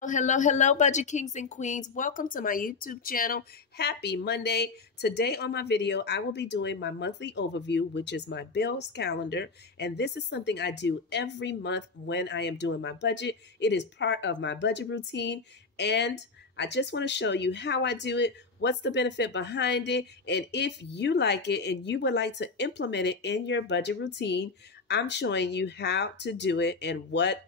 Hello, hello, budget kings and queens. Welcome to my YouTube channel. Happy Monday. Today on my video, I will be doing my monthly overview, which is my bills calendar. And this is something I do every month when I am doing my budget. It is part of my budget routine. And I just want to show you how I do it, what's the benefit behind it, and if you like it and you would like to implement it in your budget routine, I'm showing you how to do it and what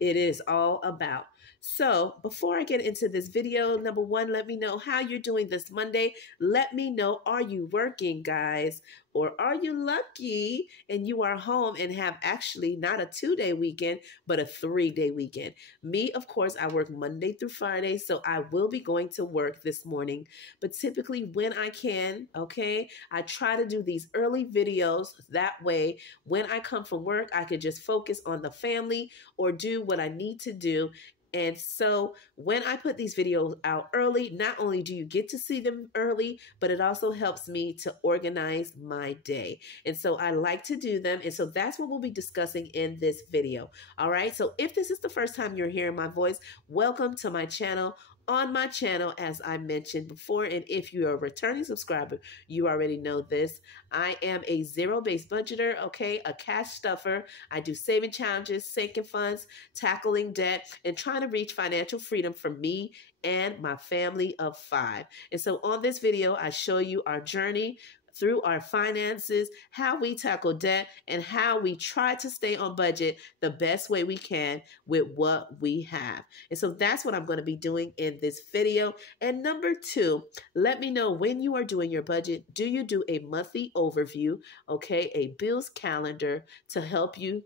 it is all about. So before I get into this video, number one, let me know how you're doing this Monday. Let me know, are you working, guys? Or are you lucky and you are home and have actually not a 2-day weekend, but a 3-day weekend? Me, of course, I work Monday through Friday, so I will be going to work this morning. But typically when I can, okay, I try to do these early videos. That way, when I come from work, I could just focus on the family or do what I need to do. And so when I put these videos out early, not only do you get to see them early, but it also helps me to organize my day. And so I like to do them. And so that's what we'll be discussing in this video. All right. So if this is the first time you're hearing my voice, welcome to my channel. On my channel, as I mentioned before, and if you're a returning subscriber, you already know this. I am a zero-based budgeter, okay, a cash stuffer. I do saving challenges, sinking funds, tackling debt, and trying to reach financial freedom for me and my family of 5. And so on this video, I show you our journey through our finances, how we tackle debt, and how we try to stay on budget the best way we can with what we have. And so that's what I'm going to be doing in this video. And number two, let me know when you are doing your budget. Do you do a monthly overview, okay, a bills calendar to help you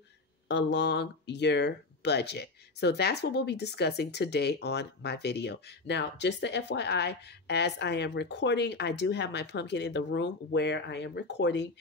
along your budget? So that's what we'll be discussing today on my video. Now, just the FYI, as I am recording, I do have my pumpkin in the room where I am recording.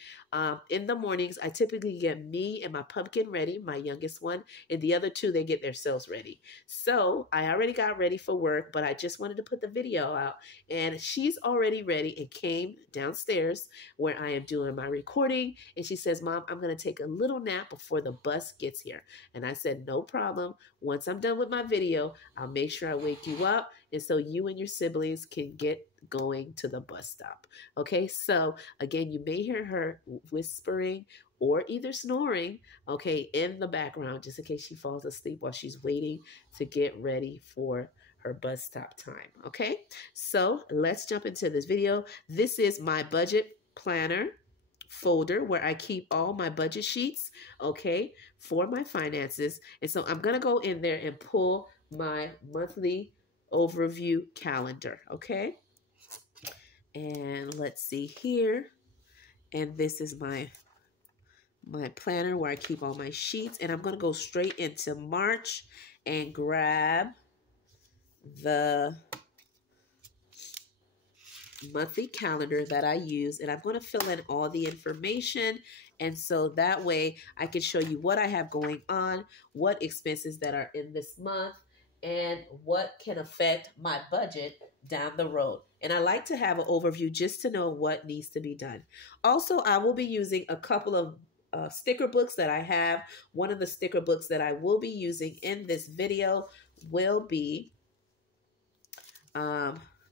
In the mornings, I typically get me and my pumpkin ready, my youngest one, and the other two, they get themselves ready. So I already got ready for work, but I just wanted to put the video out, and she's already ready and came downstairs where I am doing my recording, and she says, "Mom, I'm going to take a little nap before the bus gets here." And I said, "No problem. Once I'm done with my video, I'll make sure I wake you up, and so you and your siblings can get going to the bus stop." Okay, so again, you may hear her whispering or either snoring, okay, in the background, just in case she falls asleep while she's waiting to get ready for her bus stop time. Okay, so let's jump into this video. This is my budget planner folder where I keep all my budget sheets, okay, for my finances. And so I'm going to go in there and pull my monthly overview calendar, okay? And let's see here. And this is my planner where I keep all my sheets. And I'm going to go straight into March and grab the monthly calendar that I use, and I'm going to fill in all the information, and so that way I can show you what I have going on, what expenses that are in this month, and what can affect my budget down the road. And I like to have an overview just to know what needs to be done. Also, I will be using a couple of sticker books that I have. One of the sticker books that I will be using in this video will be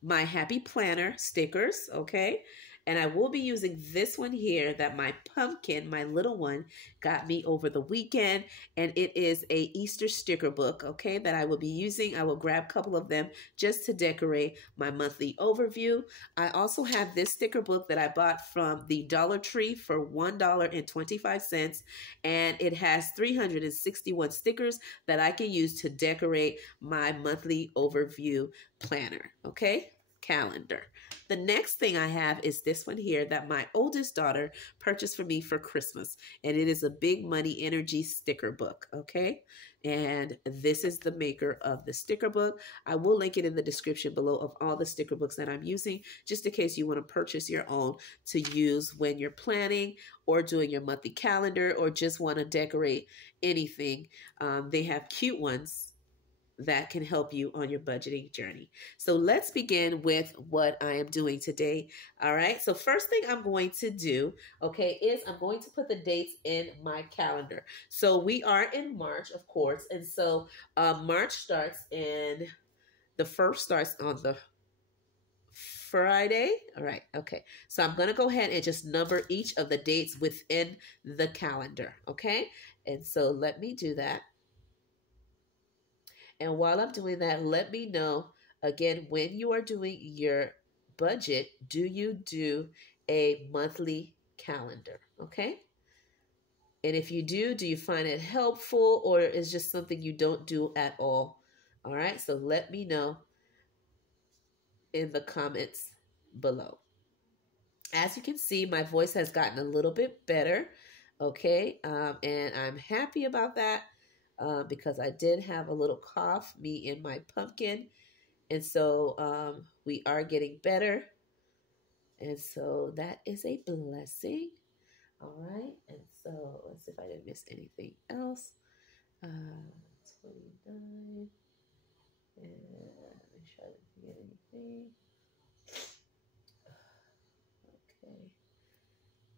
my Happy Planner stickers, okay? And I will be using this one here that my pumpkin, my little one, got me over the weekend. And it is a Easter sticker book, okay, that I will be using. I will grab a couple of them just to decorate my monthly overview. I also have this sticker book that I bought from the Dollar Tree for $1.25. And it has 361 stickers that I can use to decorate my monthly overview planner, okay? Calendar. The next thing I have is this one here that my oldest daughter purchased for me for Christmas, and it is a Big Money Energy sticker book, okay? And this is the maker of the sticker book. I will link it in the description below of all the sticker books that I'm using, just in case you want to purchase your own to use when you're planning or doing your monthly calendar or just want to decorate anything. They have cute ones that can help you on your budgeting journey. So let's begin with what I am doing today. All right. So first thing I'm going to do, okay, is I'm going to put the dates in my calendar. So we are in March, of course. And so March starts in the first starts on the Friday. All right. Okay. So I'm going to go ahead and just number each of the dates within the calendar. Okay. And so let me do that. And while I'm doing that, let me know again when you are doing your budget, do you do a monthly calendar? Okay. And if you do you find it helpful or is just something you don't do at all? All right. So let me know in the comments below. As you can see, my voice has gotten a little bit better. Okay. And I'm happy about that because I did have a little cough, me and my pumpkin. And so we are getting better. And so that is a blessing. All right. And so let's see if I didn't miss anything else. 29. And make sure I didn't forget anything. Okay.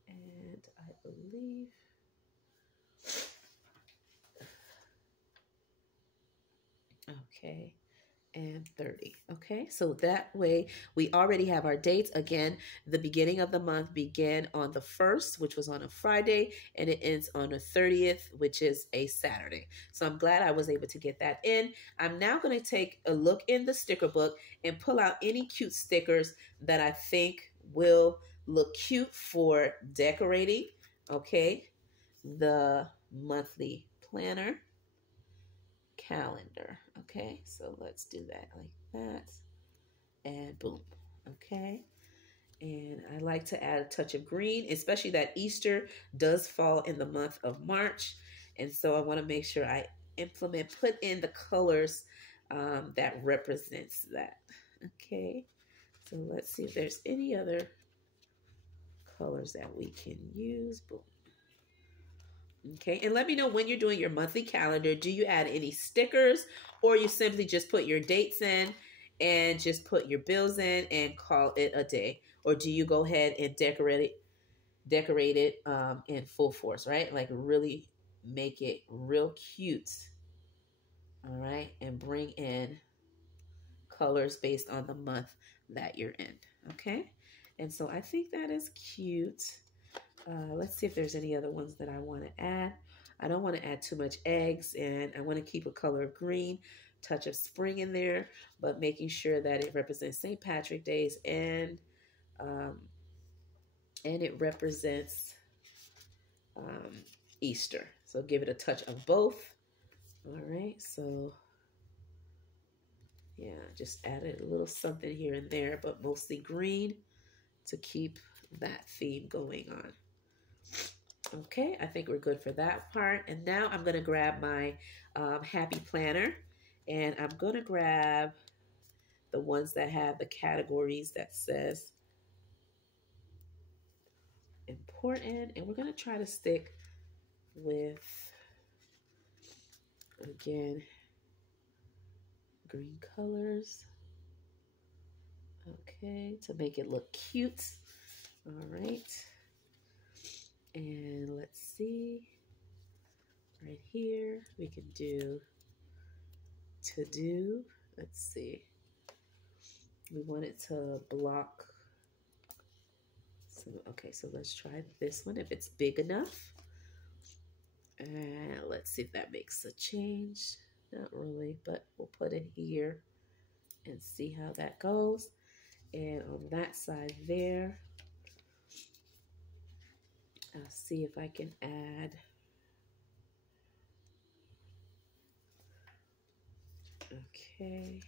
And I believe. Okay. And 30. Okay, so that way we already have our dates. Again, the beginning of the month began on the 1st, which was on a Friday, and it ends on the 30th, which is a Saturday. So I'm glad I was able to get that in. I'm now going to take a look in the sticker book and pull out any cute stickers that I think will look cute for decorating, okay, the monthly planner calendar. Okay, so let's do that like that, and boom. Okay, and I like to add a touch of green, especially that Easter does fall in the month of March, and so I want to make sure I put in the colors that represents that. Okay, so let's see if there's any other colors that we can use. Boom. Okay, and let me know when you're doing your monthly calendar. Do you add any stickers or you simply just put your dates in and just put your bills in and call it a day? Or do you go ahead and decorate it in full force, right? Like really make it real cute. All right, and bring in colors based on the month that you're in. Okay, and so I think that is cute. Let's see if there's any other ones that I want to add. I don't want to add too much eggs, and I want to keep a color of green, touch of spring in there, but making sure that it represents St. Patrick's Days and it represents Easter. So give it a touch of both. All right, so yeah, just added a little something here and there, but mostly green to keep that theme going on. Okay, I think we're good for that part. And now I'm going to grab my Happy Planner. And I'm going to grab the ones that have the categories that says important. And we're going to try to stick with, again, green colors. Okay, to make it look cute. All right. And let's see. Right here, we can do to do. Let's see. We want it to block. So, okay, so let's try this one if it's big enough. And let's see if that makes a change. Not really, but we'll put it here and see how that goes. And on that side there, I'll see if I can add. Okay.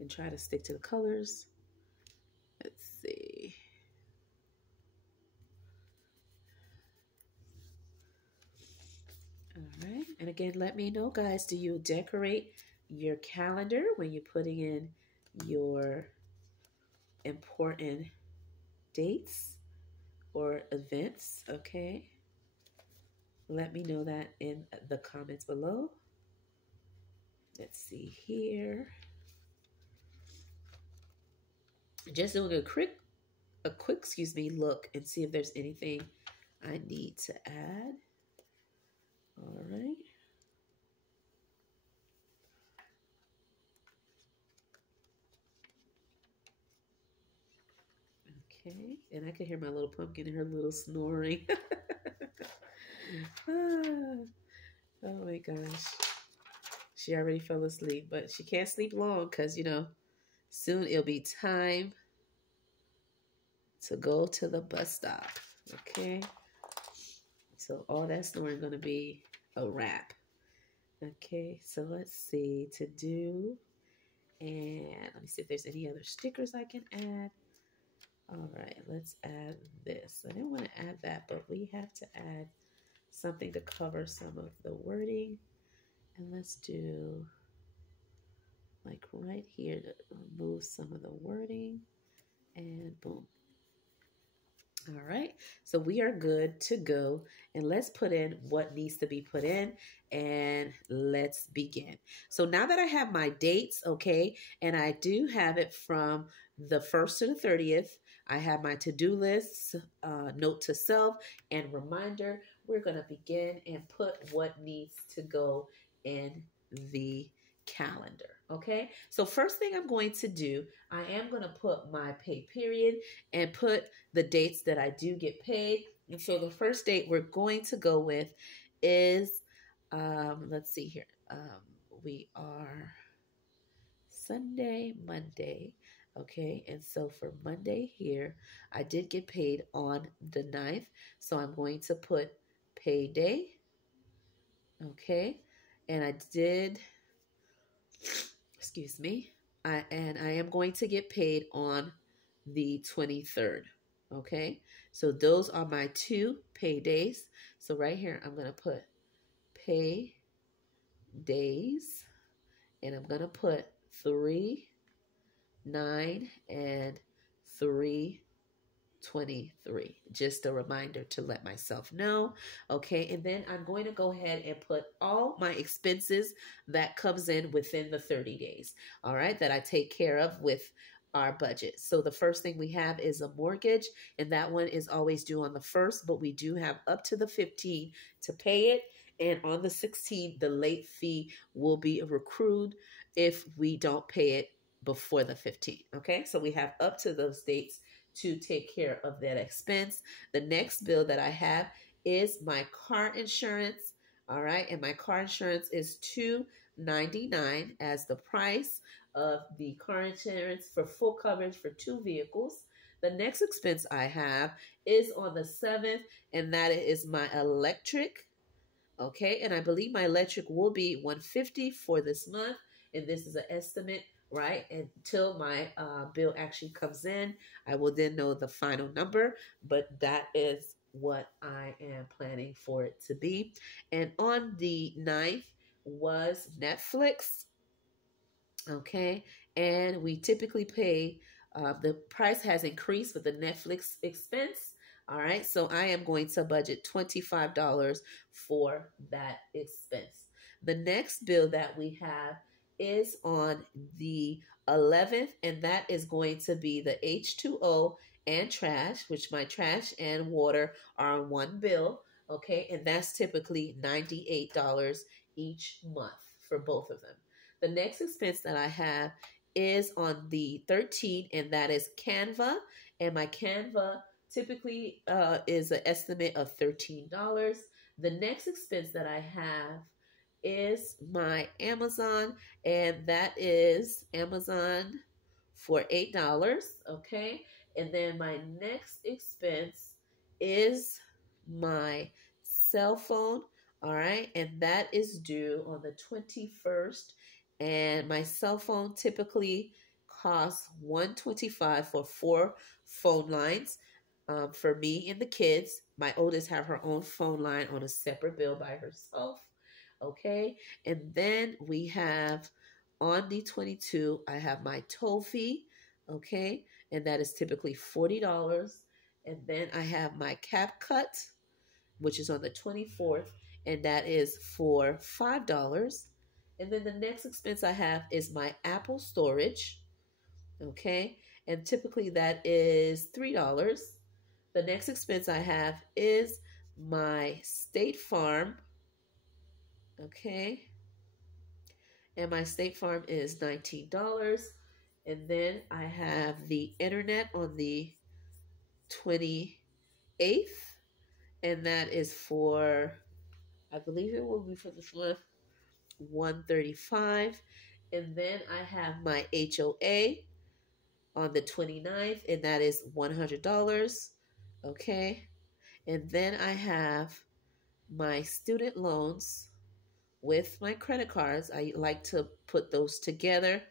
And try to stick to the colors. Let's see. All right. And again, let me know, guys, do you decorate your calendar when you're putting in your important dates or events? Okay. Let me know that in the comments below. Let's see here. Just doing a quick, excuse me, look and see if there's anything I need to add. All right. Okay, and I can hear my little pumpkin and her little snoring. Ah, oh my gosh. She already fell asleep, but she can't sleep long because, soon it'll be time to go to the bus stop. Okay, so all that snoring going to be a wrap. Okay, so let's see to do. And let me see if there's any other stickers I can add. All right, let's add this. I didn't want to add that, but we have to add something to cover some of the wording. And let's do like right here to remove some of the wording. And boom. All right, so we are good to go. And let's put in what needs to be put in and let's begin. So now that I have my dates, okay, and I do have it from the 1st to the 30th, I have my to-do list, note to self, and reminder. We're going to begin and put what needs to go in the calendar. Okay, so first thing I'm going to do, I am going to put my pay period and put the dates that I do get paid. And so the first date we're going to go with is, let's see here. We are Sunday, Monday. Okay, and so for Monday here, I did get paid on the 9th. So I'm going to put payday. Okay, and I did, excuse me, I am going to get paid on the 23rd. Okay, so those are my 2 pay days. So right here, I'm going to put pay days, and I'm going to put 3, 9, and 3, 23. Just a reminder to let myself know. Okay, and then I'm going to go ahead and put all my expenses that comes in within the 30 days. All right, that I take care of with our budget. So the first thing we have is a mortgage, and that one is always due on the 1st, but we do have up to the 15th to pay it. And on the 16th, the late fee will be accrued if we don't pay it before the 15th. Okay, so we have up to those dates to take care of that expense. The next bill that I have is my car insurance. All right, and my car insurance is $299 as the price of the car insurance for full coverage for 2 vehicles. The next expense I have is on the 7th, and that is my electric. Okay, and I believe my electric will be $150 for this month, and this is an estimate, right? Until my bill actually comes in, I will then know the final number, but that is what I am planning for it to be. And on the 9th was Netflix. Okay, and we typically pay, the price has increased with the Netflix expense. All right, so I am going to budget $25 for that expense. The next bill that we have is on the 11th, and that is going to be the H2O and trash, which my trash and water are on one bill. Okay, and that's typically $98 each month for both of them. The next expense that I have is on the 13th, and that is Canva. And my Canva typically is an estimate of $13. The next expense that I have is my Amazon, and that is Amazon for $8. Okay. And then my next expense is my cell phone. All right. And that is due on the 21st. And my cell phone typically costs $125 for 4 phone lines. For me and the kids, my oldest have her own phone line on a separate bill by herself. Okay, and then we have on the 22, I have my toll fee. Okay, and that is typically $40. And then I have my cap cut, which is on the 24th, and that is for $5. And then the next expense I have is my Apple storage. Okay. And typically that is $3. The next expense I have is my State Farm. Okay. And my State Farm is $19. And then I have the internet on the 28th. And that is for, I believe it will be for this month, $135. And then I have my HOA on the 29th, and that is $100. Okay. And then I have my student loans with my credit cards. I like to put those together.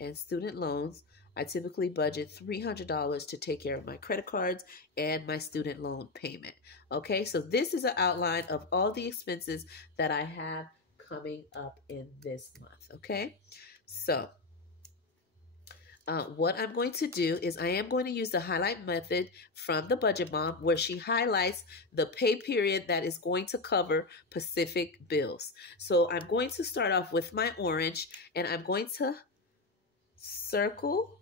And student loans, I typically budget $300 to take care of my credit cards and my student loan payment. Okay, so this is an outline of all the expenses that I have coming up in this month. Okay, so what I'm going to do is I am going to use the highlight method from the Budget Mom, where she highlights the pay period that is going to cover specific bills. So I'm going to start off with my orange, and I'm going to circle,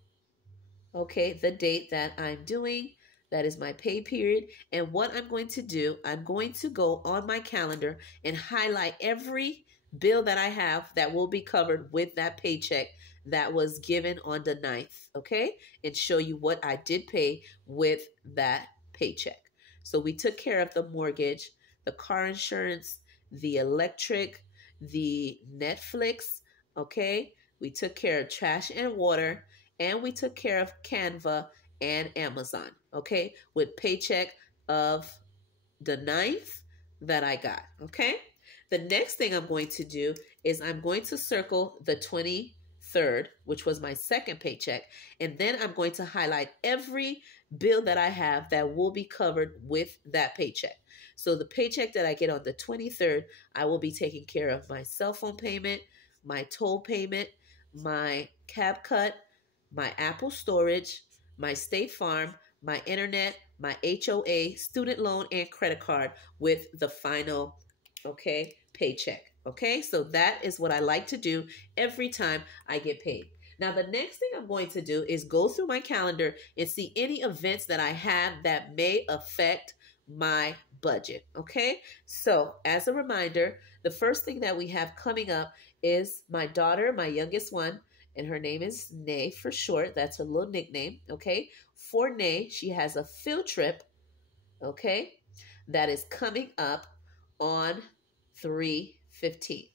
okay, the date that I'm doing. That is my pay period. And what I'm going to do, I'm going to go on my calendar and highlight every bill that I have that will be covered with that paycheck that was given on the 9th, okay? And show you what I did pay with that paycheck. So we took care of the mortgage, the car insurance, the electric, the Netflix, okay? We took care of trash and water, and we took care of Canva and Amazon, okay? With paycheck of the 9th that I got, okay? The next thing I'm going to do is I'm going to circle the 23rd, which was my second paycheck, and then I'm going to highlight every bill that I have that will be covered with that paycheck. So the paycheck that I get on the 23rd, I will be taking care of my cell phone payment, my toll payment, my cab cut, my Apple storage, my State Farm, my internet, my HOA, student loan, and credit card with the final, okay, paycheck. Okay, so that is what I like to do every time I get paid. Now, the next thing I'm going to do is go through my calendar and see any events that I have that may affect my budget. Okay, so as a reminder, the first thing that we have coming up is my daughter, my youngest one, and her name is Nay for short. That's her little nickname, okay? For Nay, she has a field trip, okay, that is coming up on 3/15.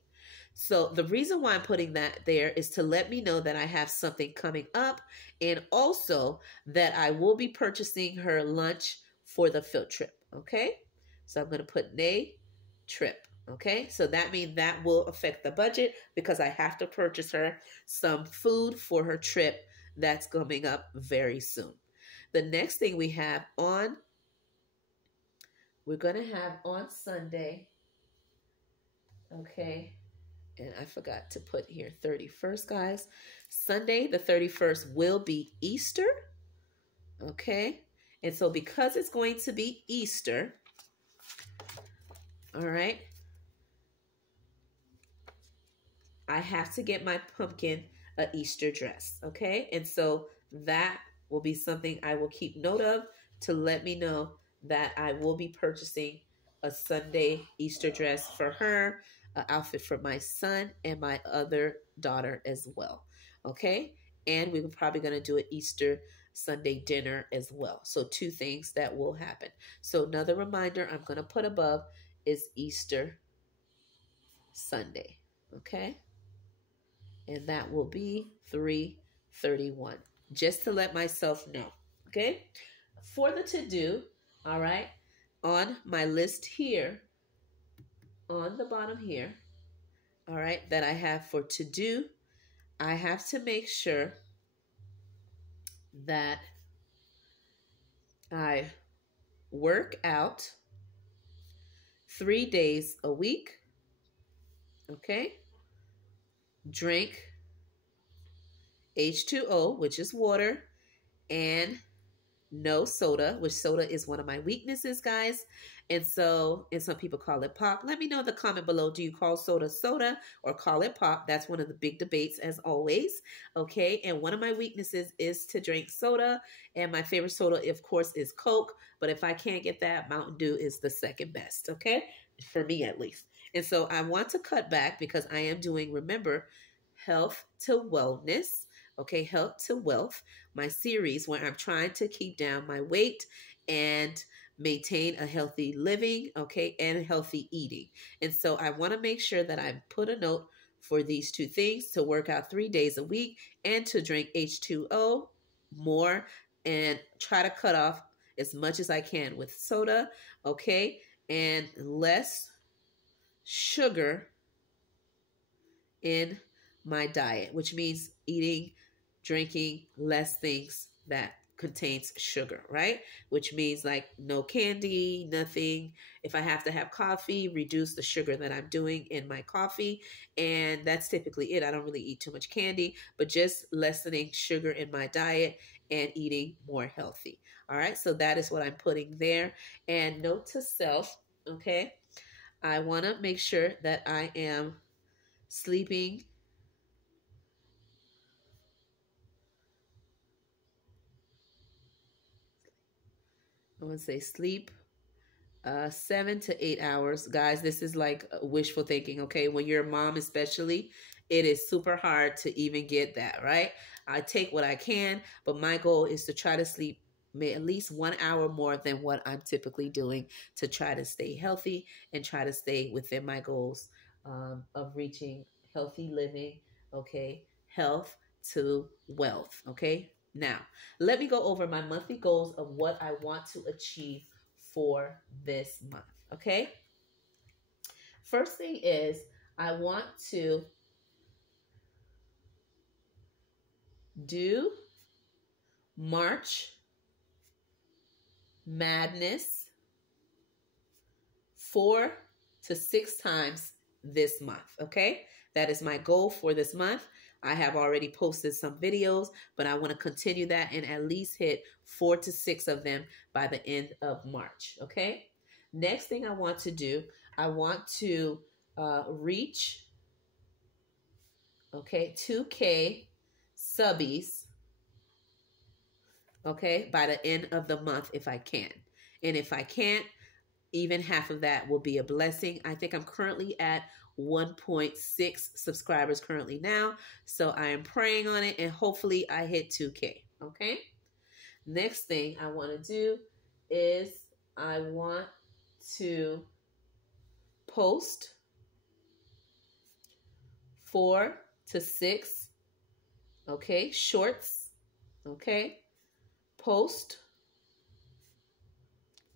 So the reason why I'm putting that there is to let me know that I have something coming up, and also that I will be purchasing her lunch for the field trip, okay? So I'm going to put Nay trip. Okay, so that means that will affect the budget because I have to purchase her some food for her trip that's coming up very soon. The next thing we have on, we're going to have on Sunday, okay, and I forgot to put here 31st, guys. Sunday, the 31st will be Easter, okay, and so because it's going to be Easter, all right, I have to get my pumpkin a Easter dress, okay? And so that will be something I will keep note of to let me know that I will be purchasing a Sunday Easter dress for her, an outfit for my son and my other daughter as well, okay? And we're probably going to do an Easter Sunday dinner as well. So 2 things that will happen. So another reminder I'm going to put above is Easter Sunday, okay? And that will be 3/31, just to let myself know, okay? For the to-do, all right, on my list here, on the bottom here, all right, that I have for to-do, I have to make sure that I work out 3 days a week, okay? Drink H2O, which is water, and no soda, which soda is one of my weaknesses, guys. And some people call it pop. Let me know in the comment below. Do you call soda soda or call it pop? That's one of the big debates, as always. Okay. And one of my weaknesses is to drink soda. And my favorite soda, of course, is Coke. But if I can't get that, Mountain Dew is the second best. Okay. For me, at least. And so I want to cut back because I am doing, remember, health to wellness. Okay. Health to wealth. My series where I'm trying to keep down my weight and maintain a healthy living, okay, and healthy eating. And so I want to make sure that I put a note for these two things: to work out 3 days a week and to drink H2O more and try to cut off as much as I can with soda, okay, and less sugar in my diet, which means drinking less things that contains sugar, right? Which means like no candy, nothing. If I have to have coffee, reduce the sugar that I'm doing in my coffee. And that's typically it. I don't really eat too much candy, but just lessening sugar in my diet and eating more healthy. All right. So that is what I'm putting there. And note to self, okay, I want to make sure that I am sleeping I want to say sleep 7 to 8 hours. Guys, this is like wishful thinking, okay? When you're a mom especially, it is super hard to even get that, right? I take what I can, but my goal is to try to sleep at least 1 hour more than what I'm typically doing to try to stay healthy and try to stay within my goals of reaching healthy living, okay? Health to wealth, okay? Now, let me go over my monthly goals of what I want to achieve for this month, okay? First thing is I want to do March Madness 4 to 6 times this month, okay? That is my goal for this month. I have already posted some videos, but I want to continue that and at least hit 4 to 6 of them by the end of March, okay? Next thing I want to do, I want to reach, okay, 2K subbies, okay, by the end of the month if I can. And if I can't, even half of that will be a blessing. I think I'm currently at 1.6 subscribers currently now. So I am praying on it and hopefully I hit 2K. Okay. Next thing I want to do is I want to post 4 to 6, okay, shorts, okay, post,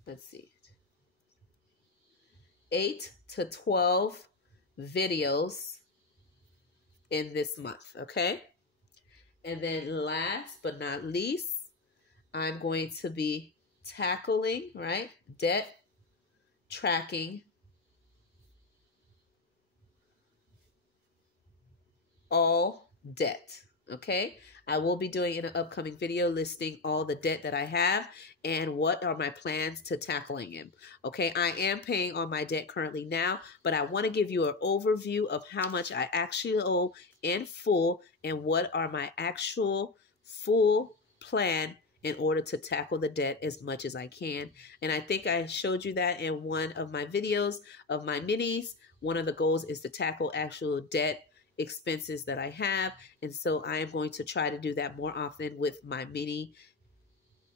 let's see, 8 to 12 videos in this month, okay? And then last but not least, I'm going to be tackling, right, debt tracking all debt, okay? I will be doing in an upcoming video listing all the debt that I have and what are my plans to tackling them, okay? I am paying on my debt currently now, but I want to give you an overview of how much I actually owe in full and what are my actual full plan in order to tackle the debt as much as I can. And I think I showed you that in one of my videos of my minis. One of the goals is to tackle actual debt expenses that I have. And so I am going to try to do that more often with my mini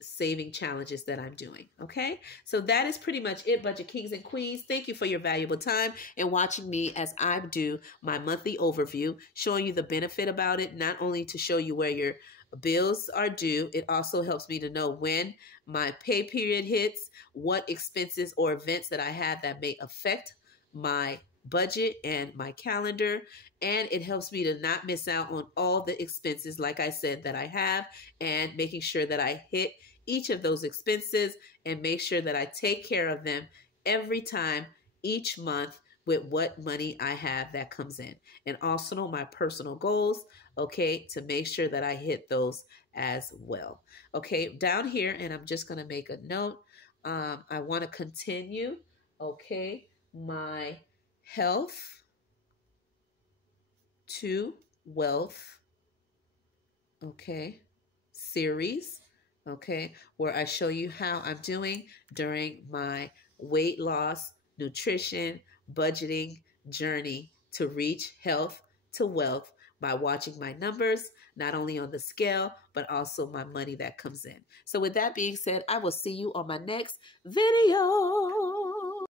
saving challenges that I'm doing. Okay. So that is pretty much it, Budget Kings and Queens. Thank you for your valuable time and watching me as I do my monthly overview, showing you the benefit about it, not only to show you where your bills are due, it also helps me to know when my pay period hits, what expenses or events that I have that may affect my budget and my calendar, and it helps me to not miss out on all the expenses, like I said, that I have, and making sure that I hit each of those expenses and make sure that I take care of them every time each month with what money I have that comes in, and also my personal goals, okay, to make sure that I hit those as well. Okay, down here, and I'm just going to make a note. I want to continue, okay, my health to wealth, okay, series, okay, where I show you how I'm doing during my weight loss, nutrition, budgeting journey to reach health to wealth by watching my numbers, not only on the scale, but also my money that comes in. So with that being said, I will see you on my next video.